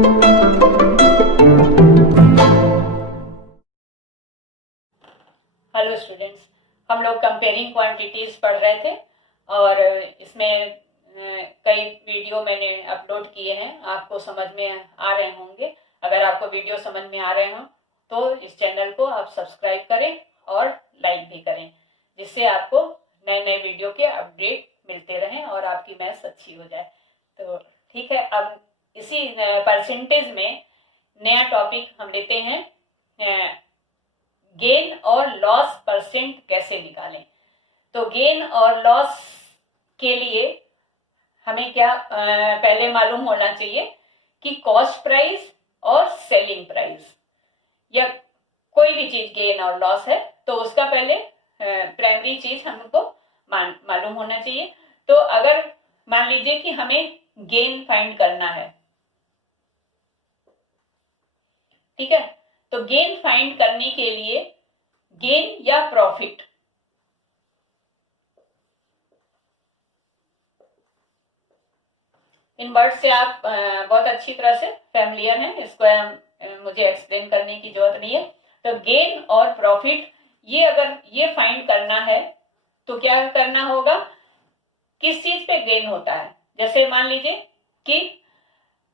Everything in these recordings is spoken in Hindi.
हेलो स्टूडेंट्स, हम लोग कंपेयरिंग क्वांटिटीज पढ़ रहे थे और इसमें कई वीडियो मैंने अपलोड किए हैं, आपको समझ में आ रहे होंगे। अगर आपको वीडियो समझ में आ रहे हो तो इस चैनल को आप सब्सक्राइब करें और लाइक भी करें, जिससे आपको नए नए वीडियो के अपडेट मिलते रहें और आपकी मैथ्स अच्छी हो जाए। तो ठीक है, अब इसी परसेंटेज में नया टॉपिक हम लेते हैं, गेन और लॉस परसेंट कैसे निकालें। तो गेन और लॉस के लिए हमें क्या पहले मालूम होना चाहिए कि कॉस्ट प्राइस और सेलिंग प्राइस, या कोई भी चीज गेन और लॉस है तो उसका पहले प्राइमरी चीज हमको मालूम होना चाहिए। तो अगर मान लीजिए कि हमें गेन फाइंड करना है, ठीक है, तो गेन फाइंड करने के लिए गेन या प्रॉफिट, इन वर्ड से आप बहुत अच्छी तरह से फैमिलियर हैं, इसको मुझे एक्सप्लेन करने की जरूरत नहीं है। तो गेन और प्रॉफिट, ये अगर ये फाइंड करना है तो क्या करना होगा, किस चीज पे गेन होता है। जैसे मान लीजिए कि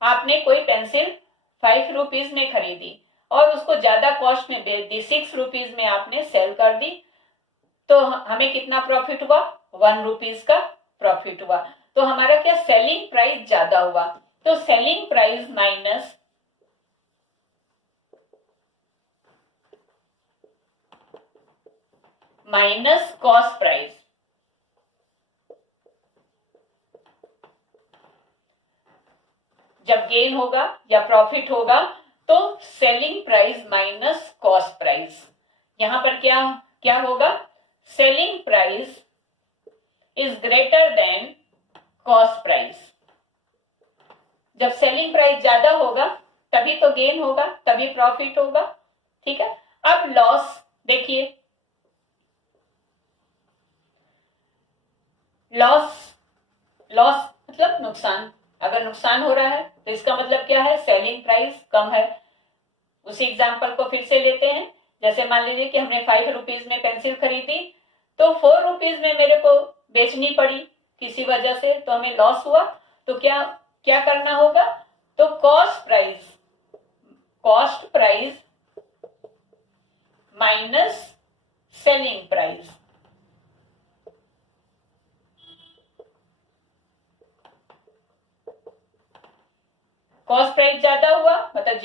आपने कोई पेंसिल 5 रुपीज में खरीदी और उसको ज्यादा कॉस्ट में बेच दी, 6 रुपीज में आपने सेल कर दी, तो हमें कितना प्रॉफिट हुआ, 1 रुपीज का प्रॉफिट हुआ। तो हमारा क्या, सेलिंग प्राइस ज्यादा हुआ। तो selling price minus cost price, जब गेन होगा या प्रॉफिट होगा तो selling price minus cost price. यहां पर क्या क्या होगा, selling price is greater than cost price. जब सेलिंग प्राइस ज्यादा होगा तभी तो गेन होगा, तभी प्रॉफिट होगा, ठीक है। अब लॉस देखिए, लॉस लॉस मतलब नुकसान। अगर नुकसान हो रहा है तो इसका मतलब क्या है, सेलिंग प्राइस कम है। उसी एग्जांपल को फिर से लेते हैं। जैसे मान लीजिए कि हमने 5 रुपीज में पेंसिल खरीदी तो 4 रुपीज में मेरे को बेचनी पड़ी किसी वजह से, तो हमें लॉस हुआ। तो क्या क्या करना होगा, तो cost price minus selling price. Cost price ज्यादा हुआ मतलब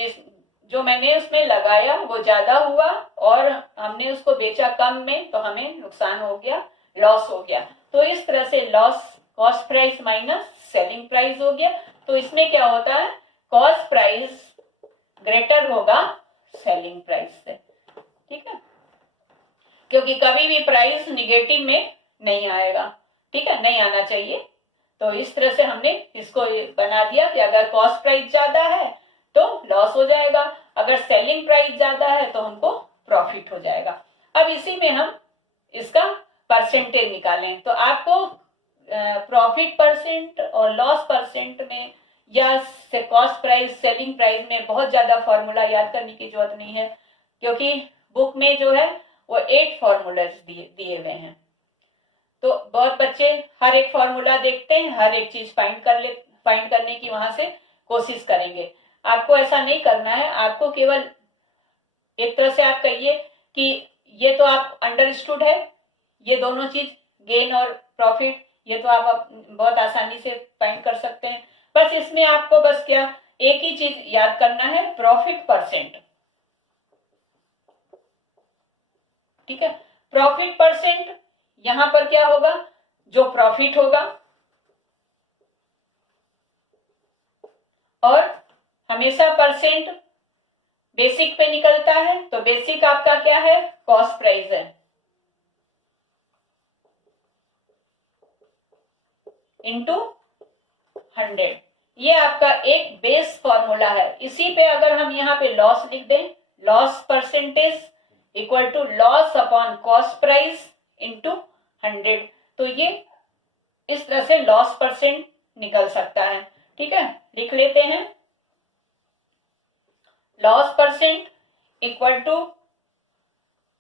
जो मैंने उसमें लगाया वो ज्यादा हुआ और हमने उसको बेचा कम में, तो हमें नुकसान हो गया, लॉस हो गया। तो इस तरह से loss cost price minus selling price हो गया। तो इसमें क्या होता है, कॉस्ट प्राइस ग्रेटर होगा सेलिंग प्राइस से, ठीक है, क्योंकि कभी भी प्राइस निगेटिव में नहीं आएगा, ठीक है, नहीं आना चाहिए। तो इस तरह से हमने इसको बना दिया कि अगर कॉस्ट प्राइस ज्यादा है तो लॉस हो जाएगा, अगर सेलिंग प्राइस ज्यादा है तो हमको प्रॉफिट हो जाएगा। अब इसी में हम इसका परसेंटेज निकालें। तो आपको प्रॉफिट परसेंट और लॉस परसेंट में या कॉस्ट प्राइस सेलिंग प्राइस में बहुत ज्यादा फॉर्मूला याद करने की जरूरत नहीं है, क्योंकि बुक में जो है वो 8 फॉर्मूलाज दिए हुए हैं। तो बहुत बच्चे हर एक फॉर्मूला देखते हैं, हर एक चीज फाइंड करने की वहां से कोशिश करेंगे। आपको ऐसा नहीं करना है, आपको केवल एक तरह से आप कहिए कि ये तो आप अंडरस्टूड है, ये दोनों चीज गेन और प्रॉफिट, ये तो आप बहुत आसानी से फाइंड कर सकते हैं। बस इसमें आपको बस क्या, एक ही चीज याद करना है, प्रॉफिट परसेंट, ठीक है। प्रॉफिट परसेंट, यहां पर क्या होगा, जो प्रॉफिट होगा और हमेशा परसेंट बेसिक पे निकलता है, तो बेसिक आपका क्या है, कॉस्ट प्राइस है, इंटू 100। ये आपका एक बेस फॉर्मूला है। इसी पे अगर हम यहाँ पे लॉस लिख दें, loss percentage equal to loss upon cost price into 100, तो ये इस तरह से लॉस परसेंट निकल सकता है, ठीक है। लिख लेते हैं, loss percent equal to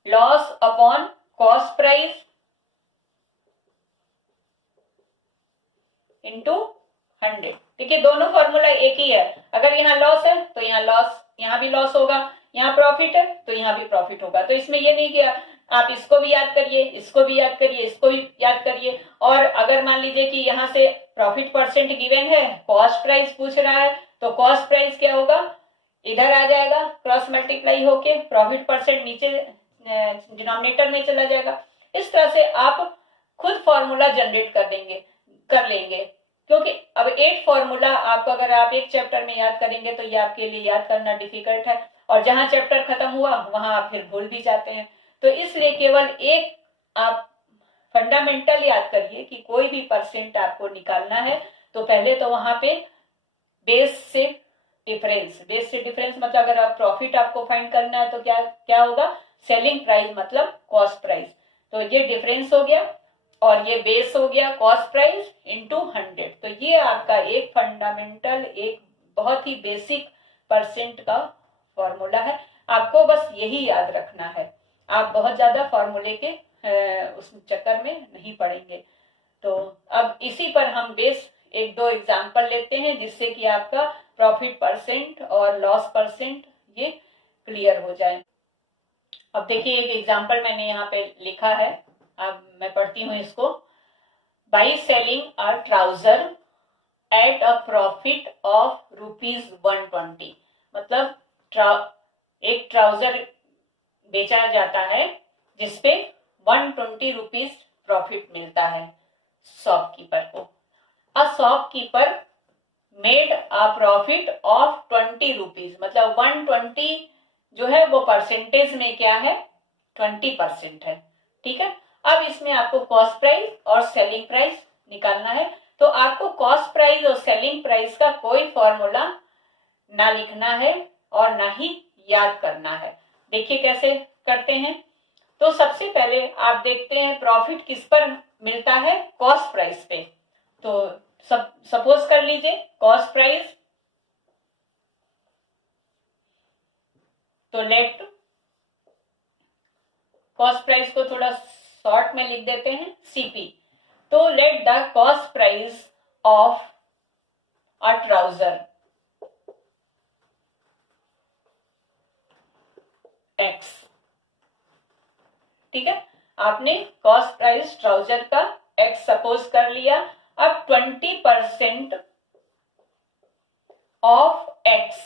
loss upon cost price into 100। ठीक है, दोनों फॉर्मूला एक ही है। अगर यहाँ लॉस है तो यहाँ लॉस, यहाँ भी लॉस होगा, यहाँ प्रॉफिट है तो यहाँ भी प्रॉफिट होगा। तो इसमें ये नहीं किया, आप इसको भी याद करिए, इसको भी याद करिए, इसको भी याद करिए। और अगर मान लीजिए कि यहाँ से प्रॉफिट परसेंट गिवन है, कॉस्ट प्राइस पूछ रहा है, तो कॉस्ट प्राइस क्या होगा, इधर आ जाएगा, क्रॉस मल्टीप्लाई होके प्रॉफिट परसेंट नीचे डिनोमिनेटर में चला जाएगा। इस तरह से आप खुद फॉर्मूला जनरेट कर लेंगे, क्योंकि अब 8 फॉर्मूला आपको अगर आप एक चैप्टर में याद करेंगे तो ये आपके लिए याद करना डिफिकल्ट है, और जहां चैप्टर खत्म हुआ वहां आप फिर भूल भी जाते हैं। तो इसलिए केवल एक आप फंडामेंटल याद करिए कि कोई भी परसेंट आपको निकालना है तो पहले तो वहां पे बेस से डिफरेंस मतलब अगर आप प्रॉफिट आपको फाइंड करना है तो क्या होगा, सेलिंग प्राइस मतलब कॉस्ट प्राइस। तो ये डिफरेंस हो गया और ये बेस हो गया कॉस्ट प्राइस इंटू 100। तो ये आपका एक फंडामेंटल, एक बहुत ही बेसिक परसेंट का फॉर्मूला है। आपको बस यही याद रखना है, आप बहुत ज्यादा फॉर्मूले के उस चक्कर में नहीं पड़ेंगे। तो अब इसी पर हम बेस 1-2 एग्जाम्पल लेते हैं जिससे कि आपका प्रॉफिट परसेंट और लॉस परसेंट ये क्लियर हो जाए। अब देखिए एक एग्जाम्पल मैंने यहाँ पे लिखा है, अब मैं पढ़ती हूँ इसको। By selling a trouser at a profit of ₹120, मतलब एक ट्राउजर बेचा जाता है जिसपे 120 रुपीज प्रॉफिट मिलता है शॉपकीपर को। A shopkeeper made a profit of 20 rupees, मतलब 120 जो है वो परसेंटेज में क्या है, 20% है। ठीक है, अब इसमें आपको कॉस्ट प्राइस और सेलिंग प्राइस निकालना है। तो आपको कॉस्ट प्राइस और सेलिंग प्राइस का कोई फॉर्मूला ना लिखना है और ना ही याद करना है। देखिए कैसे करते हैं। तो सबसे पहले आप देखते हैं प्रॉफिट किस पर मिलता है, कॉस्ट प्राइस पे। तो सपोज कर लीजिए कॉस्ट प्राइस, तो लेट कॉस्ट प्राइस को थोड़ा शॉर्ट में लिख देते हैं सीपी। तो let the cost price of a trouser x. ठीक है, आपने कॉस्ट प्राइस ट्राउजर का एक्स सपोज कर लिया। अब 20% ऑफ एक्स,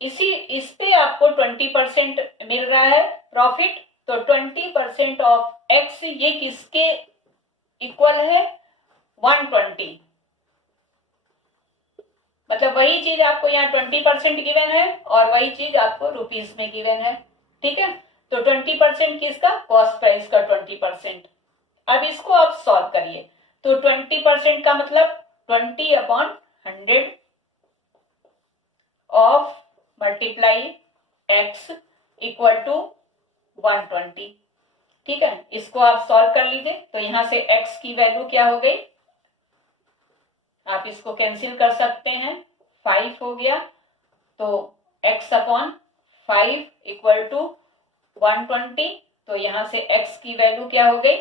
इस पे आपको 20% मिल रहा है प्रॉफिट। तो 20% ऑफ एक्स ये किसके इक्वल है, 120। मतलब वही चीज आपको यहाँ 20% गिवन है और वही चीज आपको रुपीस में गिवन है। ठीक है, तो 20% किसका, कॉस्ट प्राइस का 20%। अब इसको आप सॉल्व करिए। तो 20% का मतलब 20/100 of multiply x equal to 120। ठीक है, इसको आप सॉल्व कर लीजिए। तो यहां से एक्स की वैल्यू क्या हो गई, आप इसको कैंसिल कर सकते हैं, 5 हो गया। तो x/5 इक्वल टू 120। तो यहां से x की वैल्यू क्या हो गई,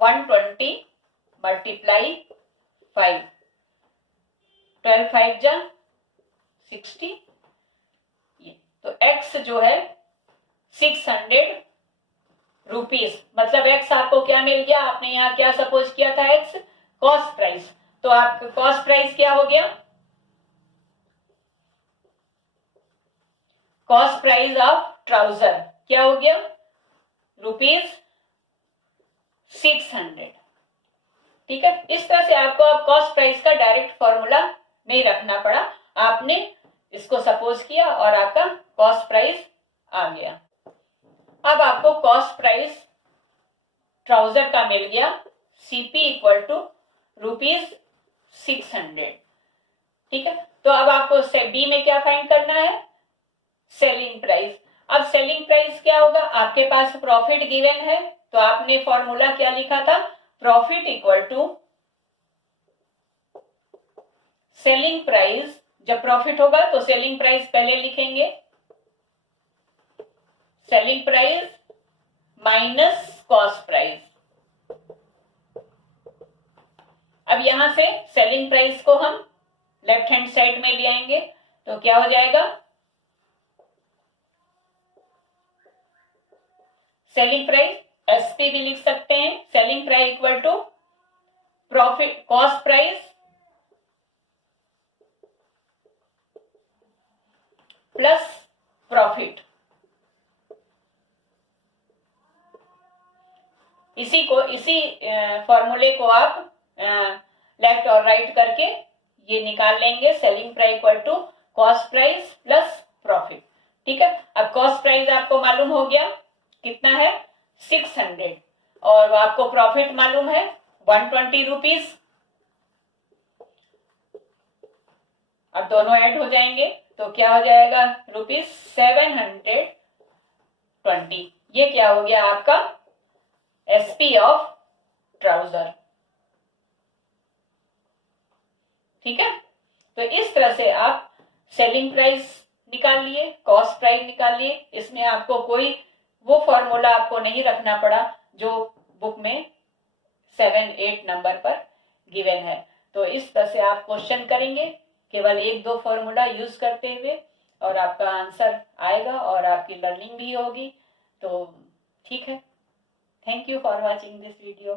120 मल्टीप्लाई 5, 12 5 जा 60। तो x जो है 600 रुपीज, मतलब x आपको क्या मिल गया, आपने यहाँ क्या सपोज किया था, x कॉस्ट प्राइस। तो आपका कॉस्ट प्राइस क्या हो गया, कॉस्ट प्राइस ऑफ ट्राउजर क्या हो गया, ₹600। ठीक है, इस तरह से आपको अब कॉस्ट प्राइस का डायरेक्ट फॉर्मूला नहीं रखना पड़ा, आपने इसको सपोज किया और आपका कॉस्ट प्राइस आ गया। अब आपको कॉस्ट प्राइस ट्राउजर का मिल गया, सीपी इक्वल टू ₹600। ठीक है, तो अब आपको बी में क्या फाइंड करना है, सेलिंग प्राइस। अब सेलिंग प्राइस क्या होगा, आपके पास प्रॉफिट गिवन है तो आपने फॉर्मूला क्या लिखा था, profit equal to selling price, जब प्रॉफिट होगा तो सेलिंग प्राइस पहले लिखेंगे, selling price minus cost price. अब यहां से सेलिंग प्राइस को हम लेफ्ट हैंड साइड में ले आएंगे, तो क्या हो जाएगा, सेलिंग प्राइस एसपी भी लिख सकते हैं, selling price equal to profit cost price plus profit. इसी फॉर्मूले को आप लेफ्ट और राइट करके ये निकाल लेंगे, selling price equal to cost price plus profit. ठीक है, अब कॉस्ट प्राइस आपको मालूम हो गया कितना है 600, और आपको प्रॉफिट मालूम है 120 रुपीज। अब दोनों ऐड हो जाएंगे तो क्या हो जाएगा ₹720। ये क्या हो गया आपका एसपी ऑफ ट्राउजर। ठीक है, तो इस तरह से आप सेलिंग प्राइस निकाल लिए, कॉस्ट प्राइस निकाल लिए। इसमें आपको कोई वो फॉर्मूला आपको नहीं रखना पड़ा जो बुक में 7-8 नंबर पर गिवन है। तो इस तरह से आप क्वेश्चन करेंगे केवल 1-2 फॉर्मूला यूज करते हुए, और आपका आंसर आएगा और आपकी लर्निंग भी होगी। तो ठीक है, thank you for watching this video.